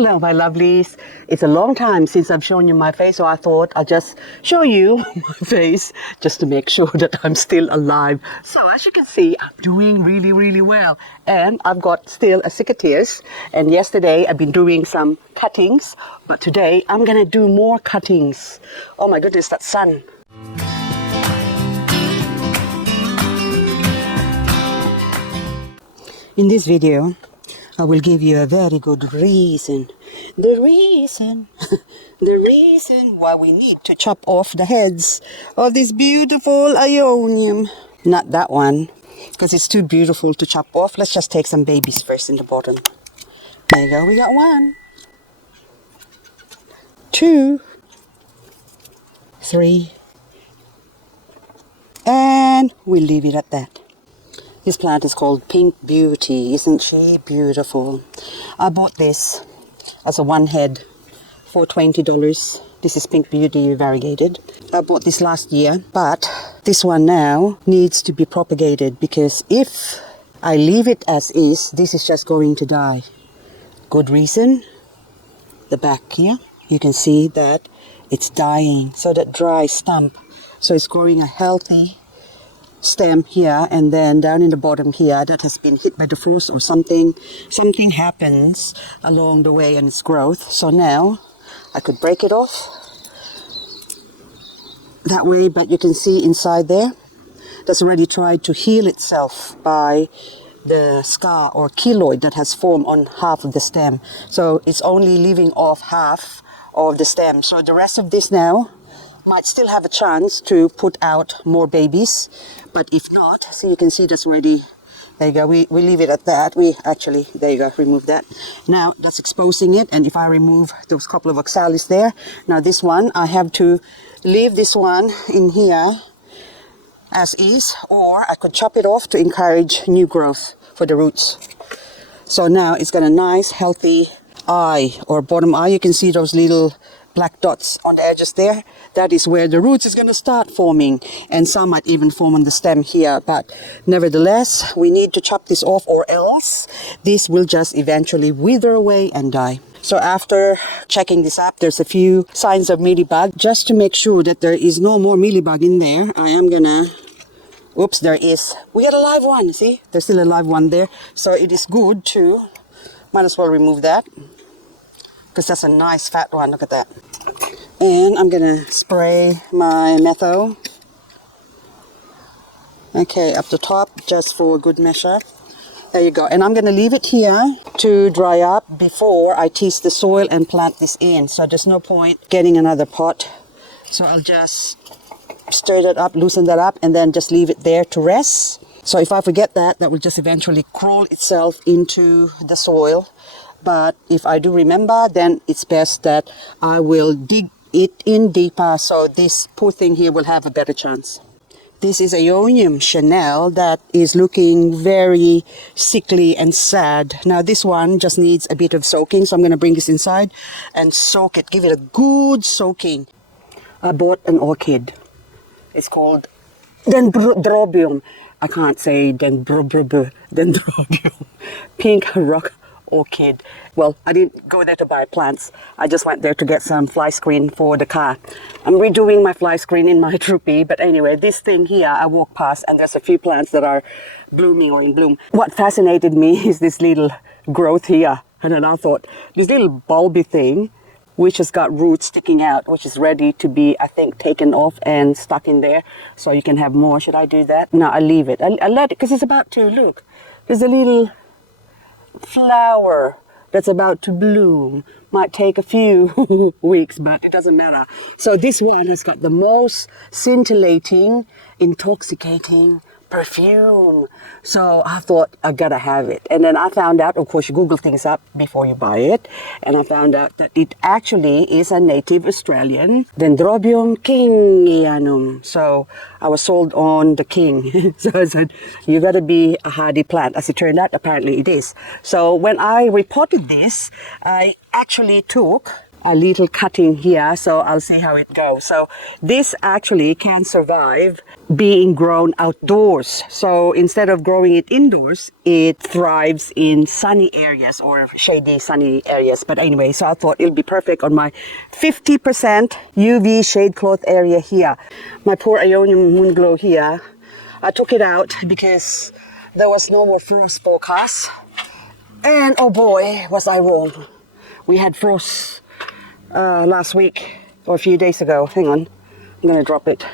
Hello, my lovelies. It's a long time since I've shown you my face, so I thought I'll just show you my face just to make sure that I'm still alive. So as you can see, I'm doing really, really well. And I've got still a cicatrice. And yesterday I've been doing some cuttings, but today I'm gonna do more cuttings. Oh my goodness, that sun. In this video, I will give you a very good reason. The reason why we need to chop off the heads of this beautiful AEONIUM. Not that one, because it's too beautiful to chop off. Let's just take some babies first in the bottom. There you go, we got 1, 2, 3, and we'll leave it at that. This plant is called Pink Beauty. Isn't she beautiful? I bought this as a one head for $20. This is Pink Beauty variegated. I bought this last year, but this one now needs to be propagated because if I leave it as is, this is just going to die. Good reason. The back here, you can see that it's dying. So that dry stump. So it's growing a healthy stem here, and then down in the bottom here that has been hit by the frost or something happens along the way in its growth. So now I could break it off that way, but you can see inside there that's already tried to heal itself by the scar or keloid that has formed on half of the stem. So it's only leaving off half of the stem, so the rest of this now might still have a chance to put out more babies, but if not, so you can see that's already, there you go, we leave it at that. We actually, there you go, remove that. Now that's exposing it, and if I remove those couple of oxalis there, now this one, I have to leave this one in here as is, or I could chop it off to encourage new growth for the roots. So now it's got a nice healthy eye or bottom eye. You can see those little black dots on the edges there. That is where the roots is going to start forming, and some might even form on the stem here, but nevertheless we need to chop this off, or else this will just eventually wither away and die. So after checking this up, there's a few signs of mealybug. Just to make sure that there is no more mealybug in there, I am gonna, oops, there is, we got a live one, see, there's still a live one there. So it is good to, might as well remove that, because that's a nice fat one. Look at that. And I'm gonna spray my metho. Okay, up the top, just for good measure. There you go. And I'm gonna leave it here to dry up before I tease the soil and plant this in. So there's no point getting another pot. So I'll just stir that up, loosen that up, and then just leave it there to rest. So if I forget that, that will just eventually crawl itself into the soil. But if I do remember, then it's best that I will dig it in deeper, so this poor thing here will have a better chance. This is AEONIUM Chanel that is looking very sickly and sad. Now this one just needs a bit of soaking, so I'm going to bring this inside and soak it, give it a good soaking. I bought an orchid. It's called Dendrobium. I can't say Dendrobium. Pink rock orchid. Well, I didn't go there to buy plants. I just went there to get some fly screen for the car. I'm redoing my fly screen in my troopy, but anyway, this thing here, I walk past and there's a few plants that are blooming or in bloom. What fascinated me is this little growth here. And then I thought, this little bulby thing, which has got roots sticking out, which is ready to be, I think, taken off and stuck in there so you can have more. Should I do that? No, I leave it. I let it, because it's about to, look, there's a little flower that's about to bloom. Might take a few weeks, but it doesn't matter. So this one has got the most scintillating, intoxicating perfume. So I thought I gotta have it. And then I found out, of course, you Google things up before you buy it. And I found out that it actually is a native Australian Dendrobium kingianum. So I was sold on the king. So I said, you gotta be a hardy plant. As it turned out, apparently it is. So when I reported this, I actually took a little cutting here, so I'll see how it goes. So this actually can survive being grown outdoors. So instead of growing it indoors, it thrives in sunny areas or shady sunny areas. But anyway, so I thought it'll be perfect on my 50% UV shade cloth area here. My poor Aeonium moon glow here, I took it out because there was no more frost forecast. And oh boy, was I wrong. We had frost last week or a few days ago. Hang on, I'm gonna drop it.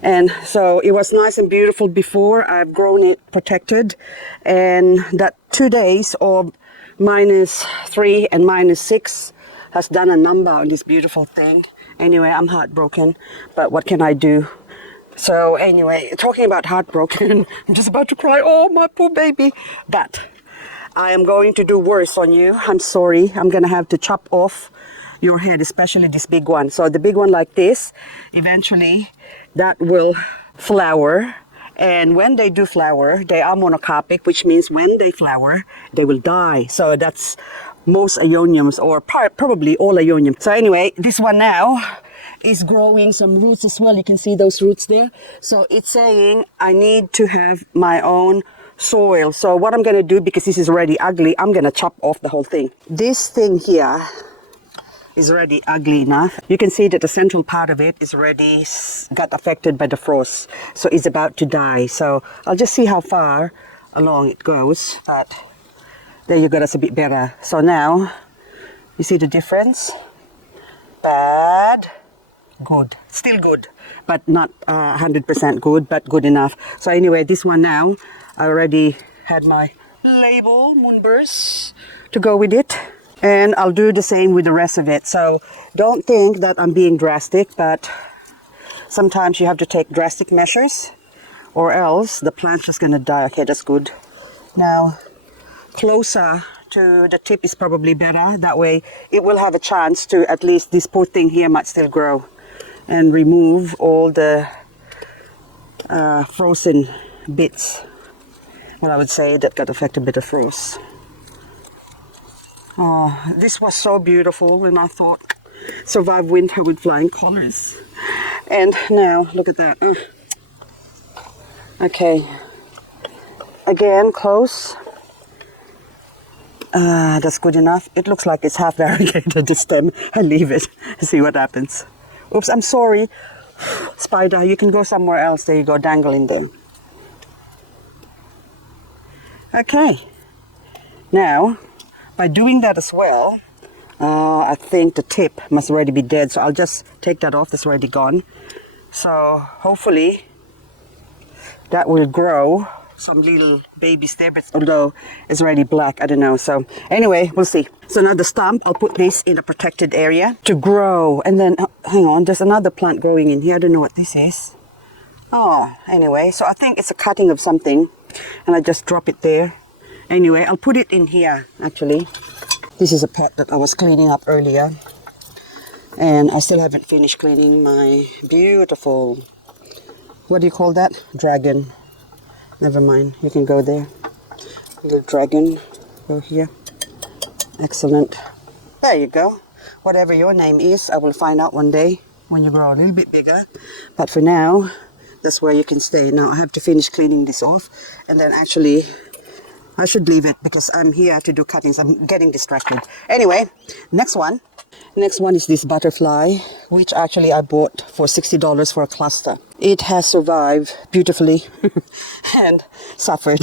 And so it was nice and beautiful before. I've grown it protected, and that 2 days of -3 and -6 has done a number on this beautiful thing. Anyway, I'm heartbroken, but what can I do? So anyway, talking about heartbroken, I'm just about to cry. Oh, my poor baby. But I am going to do worse on you. I'm sorry. I'm gonna have to chop off your head, especially this big one. So the big one like this, eventually that will flower. And when they do flower, they are monocarpic, which means when they flower, they will die. So that's most Aeoniums, or probably all Aeoniums. So anyway, this one now is growing some roots as well. You can see those roots there. So it's saying I need to have my own soil. So what I'm going to do, because this is already ugly, I'm going to chop off the whole thing. This thing here is already ugly enough. You can see that the central part of it is already got affected by the frost. So it's about to die. So I'll just see how far along it goes. But there you go, that's a bit better. So now, you see the difference? Bad, good. Still good, but not 100% good, but good enough. So anyway, this one now, I already had my label, Moonburst, to go with it. And I'll do the same with the rest of it. So don't think that I'm being drastic, but sometimes you have to take drastic measures or else the plant's just gonna die. Okay, that's good. Now, closer to the tip is probably better. That way it will have a chance to, at least this poor thing here might still grow, and remove all the frozen bits. Well, I would say that got affected by the frost. Oh, this was so beautiful, and I thought survive winter with flying colors. And now, look at that. Okay. Again, close. That's good enough. It looks like it's half variegated, the stem. I leave it. See what happens. Oops, I'm sorry. Spider, you can go somewhere else. There you go, dangling there. Okay. Now, by doing that as well, I think the tip must already be dead, so I'll just take that off. That's already gone. So hopefully that will grow some little babies there, but although it's already black, I don't know. So anyway, we'll see. So now the stump, I'll put this in a protected area to grow. And then, hang on, there's another plant growing in here. I don't know what this is. Oh, anyway, so I think it's a cutting of something, and I just drop it there. Anyway, I'll put it in here, actually. This is a pot that I was cleaning up earlier. And I still haven't finished cleaning my beautiful, what do you call that? Dragon. Never mind, you can go there. Little dragon, go here. Excellent. There you go. Whatever your name is, I will find out one day when you grow a little bit bigger. But for now, that's where you can stay. Now I have to finish cleaning this off, and then actually I should leave it because I'm here to do cuttings. I'm getting distracted. Anyway, next one. Next one is this butterfly, which actually I bought for $60 for a cluster. It has survived beautifully and suffered,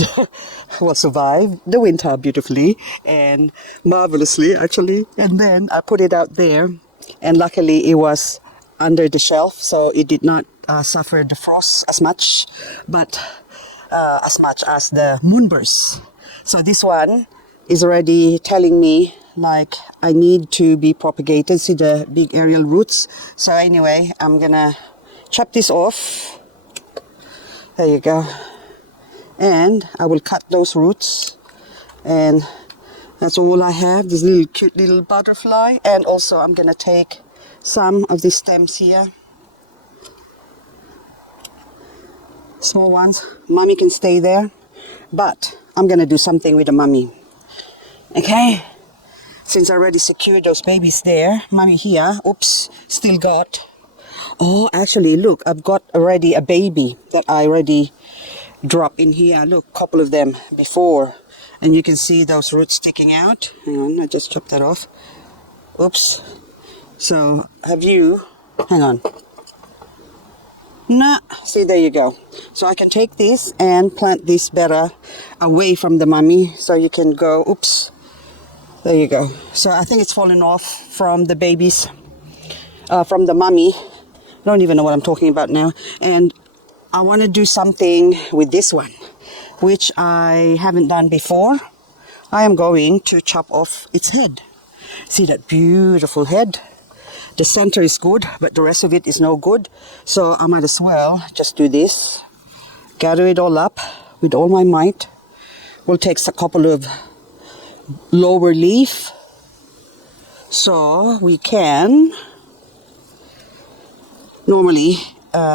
well, survived the winter beautifully and marvelously, actually. And then I put it out there, and luckily it was under the shelf, so it did not suffer the frost as much, but as much as the Moonburst. So this one is already telling me like I need to be propagated. See the big aerial roots. So anyway, I'm gonna chop this off. There you go. And I will cut those roots, and that's all I have, this little cute little butterfly. And also I'm gonna take some of these stems here, small ones. Mommy can stay there, but I'm gonna do something with the mummy. Okay, since I already secured those babies there, mommy here, oops, still got, oh, actually, look, I've got already a baby that I already dropped in here. Look, a couple of them before, and you can see those roots sticking out. Hang on, I just chopped that off. Oops. So, have you, hang on. Nah, see, there you go. So I can take this and plant this better away from the mummy, so you can go, oops, there you go. So I think it's fallen off from the babies, from the mummy. I don't even know what I'm talking about now. And I want to do something with this one, which I haven't done before. I am going to chop off its head. See that beautiful head? The center is good, but the rest of it is no good. So I might as well just do this. Gather it all up with all my might. We'll take a couple of lower leaf so we can, normally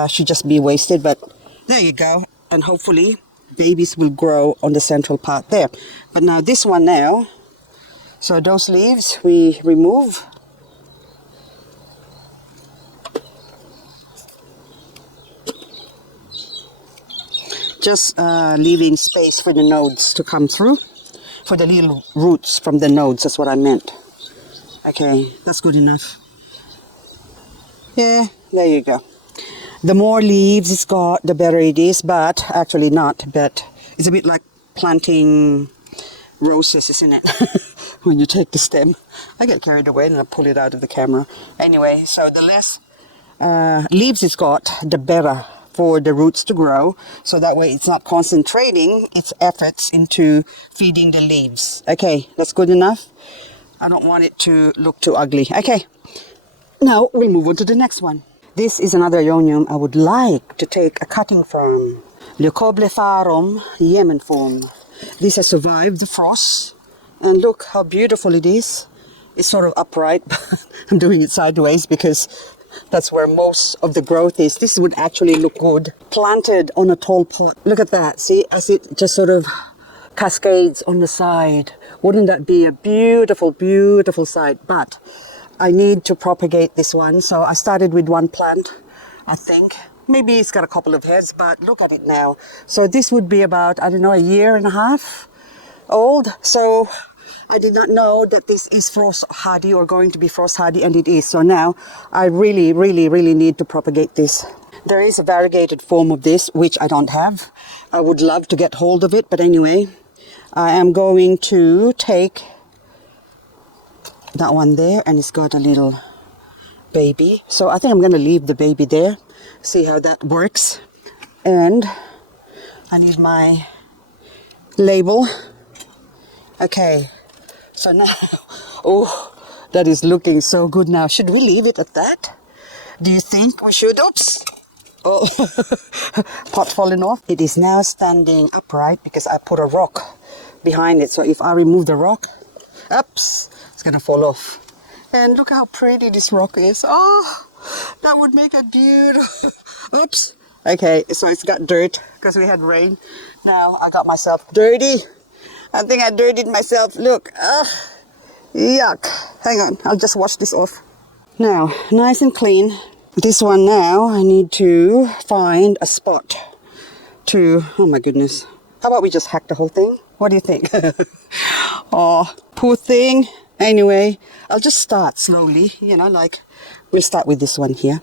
should just be wasted, but there you go. And hopefully babies will grow on the central part there. But now this one now, so those leaves we remove. Just leaving space for the nodes to come through, for the little roots from the nodes, that's what I meant. Okay, that's good enough. Yeah, there you go. The more leaves it's got, the better it is, but actually not, but it's a bit like planting roses, isn't it? When you take the stem. I get carried away and I pull it out of the camera. Anyway, so the less leaves it's got, the better for the roots to grow, so that way it's not concentrating its efforts into feeding the leaves. Okay, that's good enough. I don't want it to look too ugly. Okay, now we'll move on to the next one. This is another AEONIUM I would like to take a cutting from. Leucoblepharum, Yemen form. This has survived the frost, and look how beautiful it is. It's sort of upright, but I'm doing it sideways because that's where most of the growth is. This would actually look good planted on a tall pot. Look at that. See, as it just sort of cascades on the side. Wouldn't that be a beautiful, beautiful sight? But I need to propagate this one. So I started with one plant, I think. Maybe it's got a couple of heads, but look at it now. So this would be about, I don't know, a year and a half old. So I did not know that this is frost hardy or going to be frost hardy, and it is. So now I really, really, really need to propagate this. There is a variegated form of this, which I don't have. I would love to get hold of it, but anyway, I am going to take that one there, and it's got a little baby. So I think I'm going to leave the baby there, see how that works. And I need my label. Okay. So now, oh, that is looking so good now. Should we leave it at that? Do you think we should? Oops! Oh, pot falling off. It is now standing upright because I put a rock behind it. So if I remove the rock, oops, it's gonna fall off. And look how pretty this rock is. Oh, that would make it beautiful. Oops. Okay, so it's got dirt because we had rain. Now I got myself dirty. I think I dirtied myself. Look, yuck. Hang on, I'll just wash this off. Now, nice and clean. This one now, I need to find a spot to, oh my goodness. How about we just hack the whole thing? What do you think? Oh, poor thing. Anyway, I'll just start slowly, you know, like we'll start with this one here.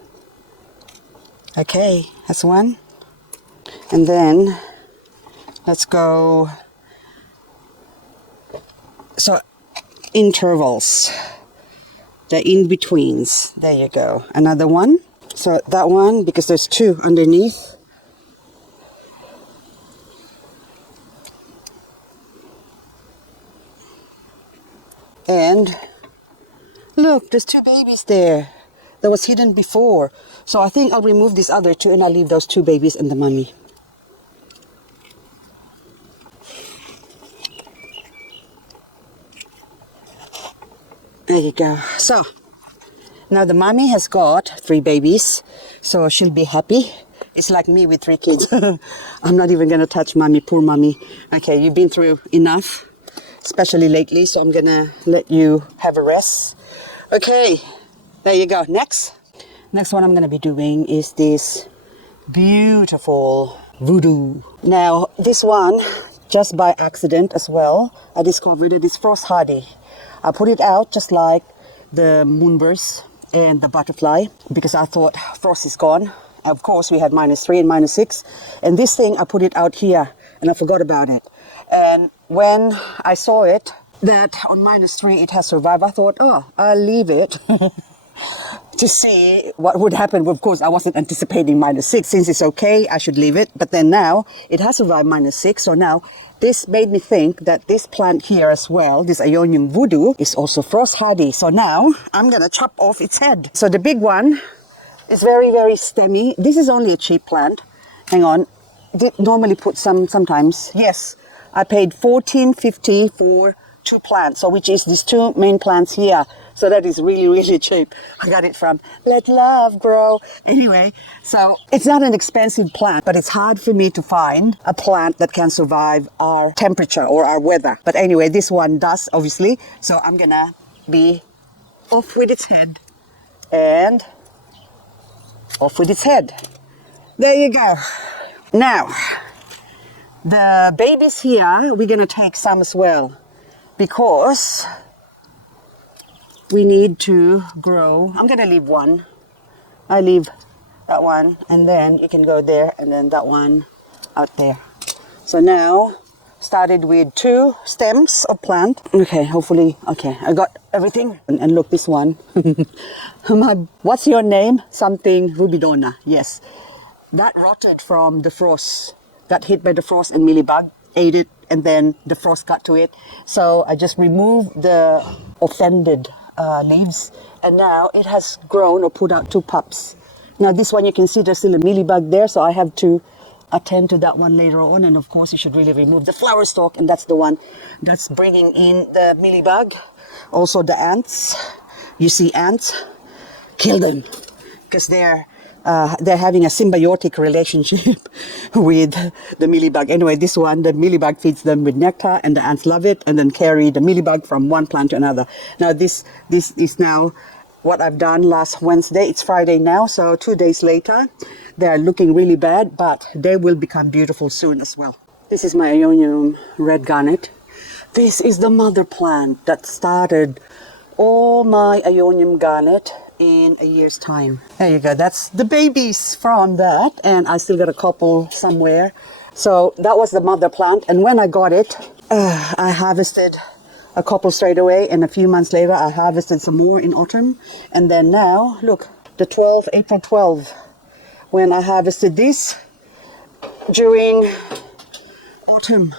Okay, that's one. And then let's go. So intervals, the in-betweens, there you go. Another one. So that one, because there's two underneath. And look, there's two babies there that was hidden before. So I think I'll remove these other two and I'll leave those two babies and the mummy. There you go. So now the mommy has got 3 babies, so she'll be happy. It's like me with 3 kids. I'm not even going to touch mommy, poor mommy. Okay, you've been through enough. especially lately, so I'm gonna let you have a rest. Okay, there you go. Next one I'm gonna be doing is this beautiful Voodoo. Now this one, just by accident as well, I discovered it is frost hardy. I put it out just like the Moonburst and the butterfly because I thought frost is gone. Of course we had -3 and -6, and this thing I put it out here and I forgot about it. And when I saw it that on -3 it has survived, I thought, oh, I'll leave it to see what would happen. Of course, I wasn't anticipating -6. Since it's okay, I should leave it. But then now it has survived -6. So now this made me think that this plant here as well, this Aeonium Voodoo, is also frost hardy. So now I'm gonna chop off its head. So the big one is very, very stemmy. This is only a cheap plant. Hang on. Did normally put sometimes. Yes, I paid $14.50 for 2 plants, so which is these 2 main plants here. So that is really, really cheap. I got it from Let Love Grow. Anyway, so it's not an expensive plant, but it's hard for me to find a plant that can survive our temperature or our weather. But anyway, this one does, obviously. So I'm gonna be off with its head and off with its head. There you go. Now, the babies here, we're gonna take some as well because we need to grow. I'm gonna leave one. I leave that one, and then you can go there, and then that one out there. So now, started with 2 stems of plant. Okay, hopefully, okay, I got everything. And look, this one. What's your name? Something Ruby Donna. Yes, that rotted from the frost. Got hit by the frost and mealybug ate it, and then the frost got to it. So I just removed the offended leaves, and now it has grown or put out 2 pups. Now this one, you can see there's still a mealybug there, so I have to attend to that one later on. And of course you should really remove the flower stalk, and that's the one that's bringing in the mealybug. Also the ants, you see ants, kill them because they're having a symbiotic relationship with the mealybug. Anyway, this one, the mealybug feeds them with nectar, and the ants love it, and then carry the mealybug from one plant to another. Now this is now what I've done last Wednesday. It's Friday now, so 2 days later. They are looking really bad, but they will become beautiful soon as well. This is my Aeonium red garnet. This is the mother plant that started all my Aeonium garnet in a year's time. There you go. That's the babies from that, and I still got a couple somewhere. So that was the mother plant, and when I got it, I harvested a couple straight away, and a few months later I harvested some more in autumn. And then now, look, April 12, when I harvested this during autumn.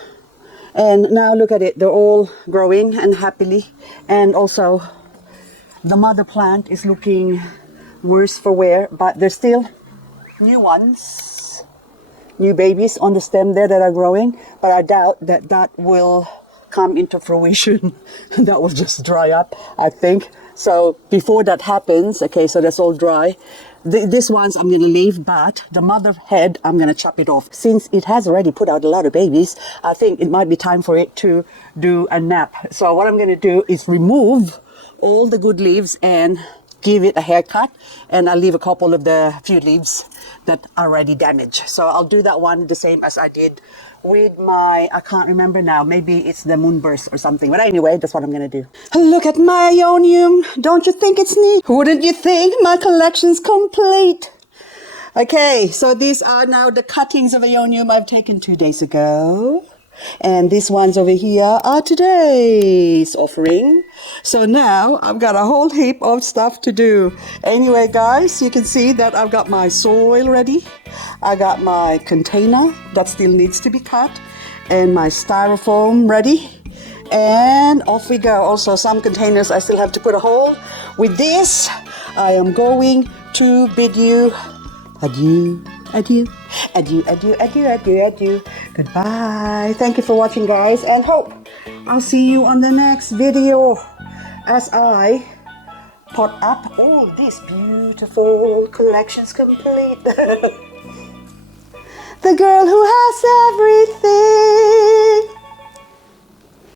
And now look at it, they're all growing and happily. And also the mother plant is looking worse for wear, but there's still new ones, new babies on the stem there that are growing, but I doubt that that will come into fruition. That will just dry up, I think. So before that happens, okay, so that's all dry. This ones I'm going to leave, but the mother head, I'm going to chop it off. Since it has already put out a lot of babies, I think it might be time for it to do a nap. So what I'm going to do is remove all the good leaves and give it a haircut, and I'll leave a couple of the few leaves that are already damaged. So I'll do that one the same as I did with my, I can't remember now, maybe it's the Moonburst or something, but anyway, that's what I'm gonna do. Look at my Aeonium, don't you think it's neat? Wouldn't you think? My collection's complete. Okay, so these are now the cuttings of Aeonium I've taken 2 days ago. And these ones over here are today's offering. So now I've got a whole heap of stuff to do. Anyway, guys, you can see that I've got my soil ready. I got my container that still needs to be cut, and my styrofoam ready. And off we go. Also, some containers I still have to put a hole. With this, I am going to bid you adieu. Adieu, adieu, adieu, adieu, adieu, adieu. Goodbye. Thank you for watching, guys, and hope I'll see you on the next video as I pot up all these beautiful collections complete. The girl who has everything.